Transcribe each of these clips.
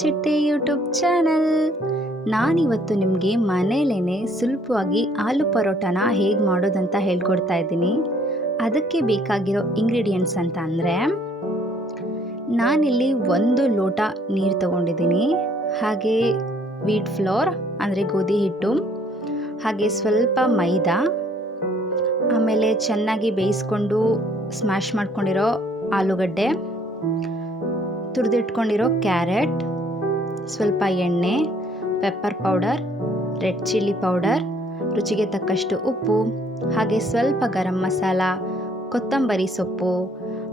ಚಿಟ್ಟೆ YouTube channel. ನಾನಿವತ್ತು ನಿಮಗೆ ಮನೇಲೇ ಸುಲಭವಾಗಿ ಆಲೂ ಪರೋಟಾನ ಹೇಗೆ ಮಾಡೋದಂತ ಹೇಳ್ಕೊಡ್ತಾ ಇದ್ದೀನಿ. ಅದಕ್ಕೆ ಬೇಕಾಗಿರೋ ಇಂಗ್ರೀಡಿಯೆಂಟ್ಸ್ ಅಂತ ಅಂದರೆ, ನಾನಿಲ್ಲಿ 1 ಲೋಟ ನೀರು ತಗೊಂಡಿದ್ದೀನಿ. ಹಾಗೆ ವೀಟ್ ಫ್ಲೋರ್ ಅಂದರೆ ಗೋಧಿ ಹಿಟ್ಟು, ಹಾಗೆ ಸ್ವಲ್ಪ ಮೈದಾ, ಆಮೇಲೆ ಚೆನ್ನಾಗಿ ಬೇಯಿಸ್ಕೊಂಡು ಸ್ಮ್ಯಾಶ್ ಮಾಡ್ಕೊಂಡಿರೋ ಆಲೂಗಡ್ಡೆ, ತುರಿದಿಟ್ಕೊಂಡಿರೋ ಕ್ಯಾರೆಟ್, ಸ್ವಲ್ಪ ಎಣ್ಣೆ, pepper powder, red chilli powder, ರುಚಿಗೆ ತಕ್ಕಷ್ಟು ಉಪ್ಪು, ಹಾಗೆ ಸ್ವಲ್ಪ ಗರಂ ಮಸಾಲ, ಕೊತ್ತಂಬರಿ ಸೊಪ್ಪು,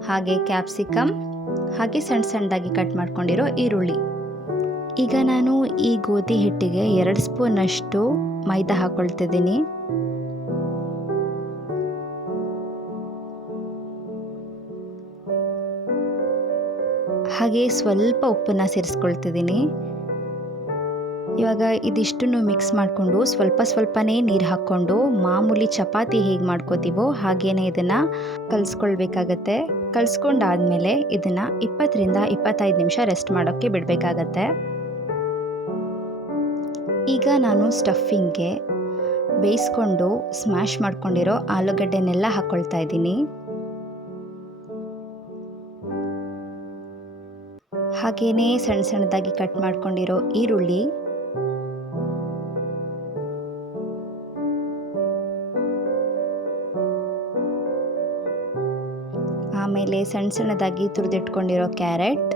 ಹಾಗೆ ಕ್ಯಾಪ್ಸಿಕಮ್, ಹಾಗೆ ಸಣ್ಣ ಸಣ್ಣದಾಗಿ ಕಟ್ ಮಾಡ್ಕೊಂಡಿರೋ ಈರುಳ್ಳಿ. ಈಗ ನಾನು ಈ ಗೋಧಿ ಹಿಟ್ಟಿಗೆ 2 ಸ್ಪೂನಷ್ಟು ಮೈದಾ ಹಾಕ್ಕೊಳ್ತಿದ್ದೀನಿ. ಹಾಗೆ ಸ್ವಲ್ಪ ಉಪ್ಪನ್ನು ಸೇರಿಸ್ಕೊಳ್ತಿದ್ದೀನಿ. ಇವಾಗ ಇದಿಷ್ಟನ್ನು ಮಿಕ್ಸ್ ಮಾಡಿಕೊಂಡು ಸ್ವಲ್ಪನೇ ನೀರು ಹಾಕ್ಕೊಂಡು ಮಾಮೂಲಿ ಚಪಾತಿ ಹೇಗೆ ಮಾಡ್ಕೋತೀವೋ ಹಾಗೇನೆ ಇದನ್ನು ಕಲಿಸ್ಕೊಳ್ಬೇಕಾಗತ್ತೆ. ಕಲಿಸ್ಕೊಂಡಾದ್ಮೇಲೆ ಇದನ್ನು 20 ರಿಂದ 25 ನಿಮಿಷ ರೆಸ್ಟ್ ಮಾಡೋಕ್ಕೆ ಬಿಡಬೇಕಾಗತ್ತೆ. ಈಗ ನಾನು ಸ್ಟಫಿಂಗ್ಗೆ ಬೇಯಿಸ್ಕೊಂಡು ಸ್ಮ್ಯಾಶ್ ಮಾಡ್ಕೊಂಡಿರೋ ಆಲೂಗಡ್ಡೆನೆಲ್ಲ ಹಾಕ್ಕೊಳ್ತಾ ಇದ್ದೀನಿ. ಹಾಗೇನೇ ಸಣ್ಣ ಸಣ್ಣದಾಗಿ ಕಟ್ ಮಾಡ್ಕೊಂಡಿರೋ ಈರುಳ್ಳಿ, ಆಮೇಲೆ ಸಣ್ಣ ಸಣ್ಣದಾಗಿ ತುರಿದಿಟ್ಕೊಂಡಿರೋ ಕ್ಯಾರೆಟ್,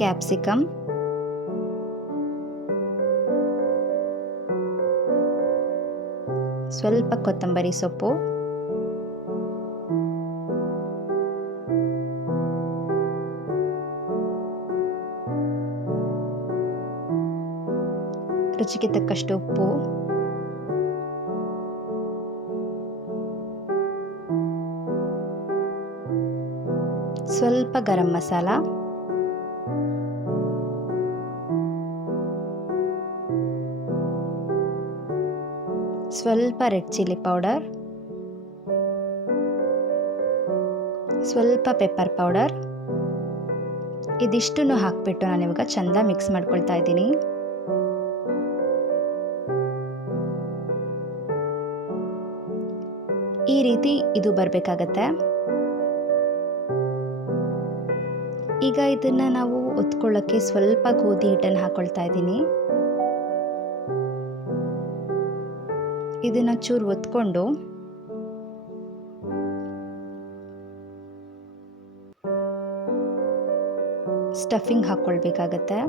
ಕ್ಯಾಪ್ಸಿಕಮ್, ಸ್ವಲ್ಪ ಕೊತ್ತಂಬರಿ ಸೊಪ್ಪು, ರುಚಿಗೆ ತಕ್ಕಷ್ಟು ಉಪ್ಪು, ಸ್ವಲ್ಪ ಗರಂ ಮಸಾಲ, ಸ್ವಲ್ಪ ರೆಡ್ ಚಿಲ್ಲಿ ಪೌಡರ್, ಸ್ವಲ್ಪ ಪೆಪ್ಪರ್ ಪೌಡರ್. ಇದಿಷ್ಟನ್ನು ಹಾಕ್ಬಿಟ್ಟು ನಾನು ಇವಾಗ ಚೆಂದ ಮಿಕ್ಸ್ ಮಾಡ್ಕೊಳ್ತಾ ಇದ್ದೀನಿ. ಈ ರೀತಿ ಇದು ಬರಬೇಕಾಗತ್ತೆ. ಈಗ ಇದನ್ನು ನಾವು ಒತ್ಕೊಳ್ಳೋಕ್ಕೆ ಸ್ವಲ್ಪ ಗೋಧಿ ಹಿಟ್ಟನ್ನು ಹಾಕ್ಕೊಳ್ತಾ ಇದ್ದೀನಿ. ಇದನ್ನು ಚೂರು ಒತ್ಕೊಂಡು ಸ್ಟಫಿಂಗ್ ಹಾಕ್ಕೊಳ್ಬೇಕಾಗತ್ತೆ.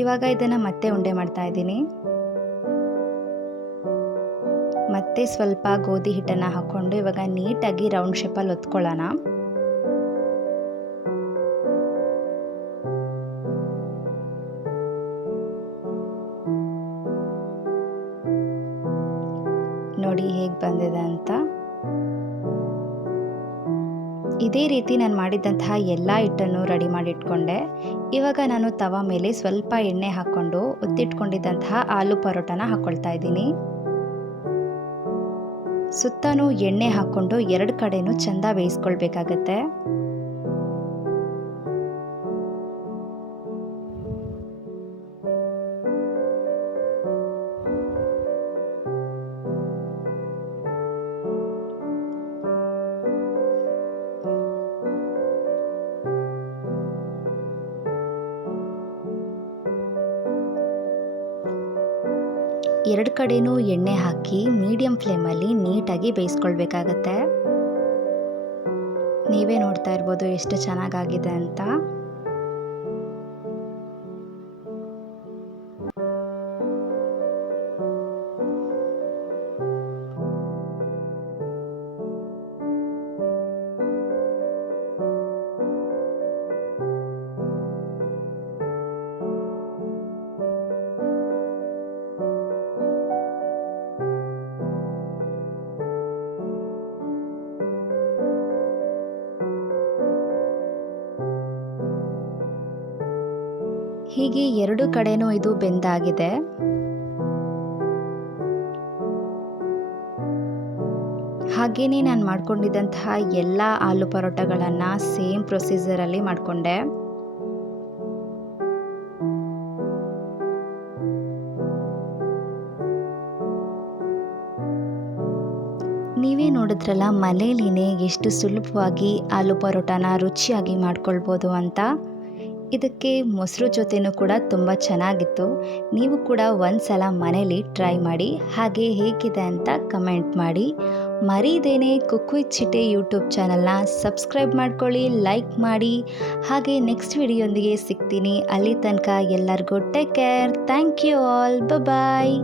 ಇವಾಗ ಇದನ್ನು ಮತ್ತೆ ಉಂಡೆ ಮಾಡ್ತಾ ಇದ್ದೀನಿ. ಮತ್ತೆ ಸ್ವಲ್ಪ ಗೋಧಿ ಹಿಟ್ಟನ್ನು ಹಾಕ್ಕೊಂಡು ಇವಾಗ ನೀಟಾಗಿ ರೌಂಡ್ ಶೇಪಲ್ಲಿ ಒತ್ಕೊಳ್ಳೋಣ. ನೋಡಿ ಹೇಗೆ ಬಂದಿದೆ ಅಂತ. ಇದೇ ರೀತಿ ನಾನು ಮಾಡಿದಂತಹ ಎಲ್ಲ ಹಿಟ್ಟನ್ನು ರೆಡಿ ಮಾಡಿಟ್ಕೊಂಡೆ. ಇವಾಗ ನಾನು ತವಾ ಮೇಲೆ ಸ್ವಲ್ಪ ಎಣ್ಣೆ ಹಾಕ್ಕೊಂಡು ಒತ್ತಿಟ್ಕೊಂಡಿದ್ದಂತಹ ಆಲೂ ಪರೋಟಾನ ಹಾಕ್ಕೊಳ್ತಾ ಇದ್ದೀನಿ. ಸುತ್ತಲೂ ಎಣ್ಣೆ ಹಾಕ್ಕೊಂಡು 2 ಕಡೆನೂ ಚೆಂದ ಬೇಯಿಸ್ಕೊಳ್ಬೇಕಾಗತ್ತೆ. ಎರಡು ಕಡೆನೂ ಎಣ್ಣೆ ಹಾಕಿ ಮೀಡಿಯಂ ಫ್ಲೇಮಲ್ಲಿ ನೀಟಾಗಿ ಬೇಯಿಸ್ಕೊಳ್ಬೇಕಾಗತ್ತೆ. ನೀವೇ ನೋಡ್ತಾ ಇರ್ಬೋದು ಎಷ್ಟು ಚೆನ್ನಾಗಾಗಿದೆ ಅಂತ. ಹೀಗೆ ಎರಡು ಕಡೆನೂ ಇದು ಬೆಂದಾಗಿದೆ. ಹಾಗೆಯೇ ನಾನು ಮಾಡ್ಕೊಂಡಿದ್ದಂತಹ ಎಲ್ಲ ಆಲೂ ಪರೋಟಗಳನ್ನು ಸೇಮ್ ಪ್ರೊಸೀಜರಲ್ಲಿ ಮಾಡಿಕೊಂಡೆ. ನೀವೇ ನೋಡಿದ್ರಲ್ಲ ಮನೇಲಿನೇ ಎಷ್ಟು ಸುಲಭವಾಗಿ ಆಲೂ ಪರೋಟಾನ ರುಚಿಯಾಗಿ ಮಾಡ್ಕೊಳ್ಬೋದು ಅಂತ. ಇದಕ್ಕೆ ಮೊಸರು ಜೊತೆನೂ ಕೂಡ ತುಂಬ ಚೆನ್ನಾಗಿತ್ತು. ನೀವು ಕೂಡ ಒಂದು ಸಲ ಮನೇಲಿ ಟ್ರೈ ಮಾಡಿ, ಹಾಗೆ ಹೇಗಿದೆ ಅಂತ ಕಮೆಂಟ್ ಮಾಡಿ. ಮರೀದೇನೆ ಕುಕ್ ವಿತ್ ಚಿಟ್ಟೆ ಯೂಟ್ಯೂಬ್ ಚಾನಲ್ನ ಸಬ್ಸ್ಕ್ರೈಬ್ ಮಾಡ್ಕೊಳ್ಳಿ, ಲೈಕ್ ಮಾಡಿ. ಹಾಗೆ ನೆಕ್ಸ್ಟ್ ವಿಡಿಯೋಂದಿಗೆ ಸಿಗ್ತೀನಿ. ಅಲ್ಲಿ ತನಕ ಎಲ್ಲರಿಗೂ take care. Thank you all. Bye.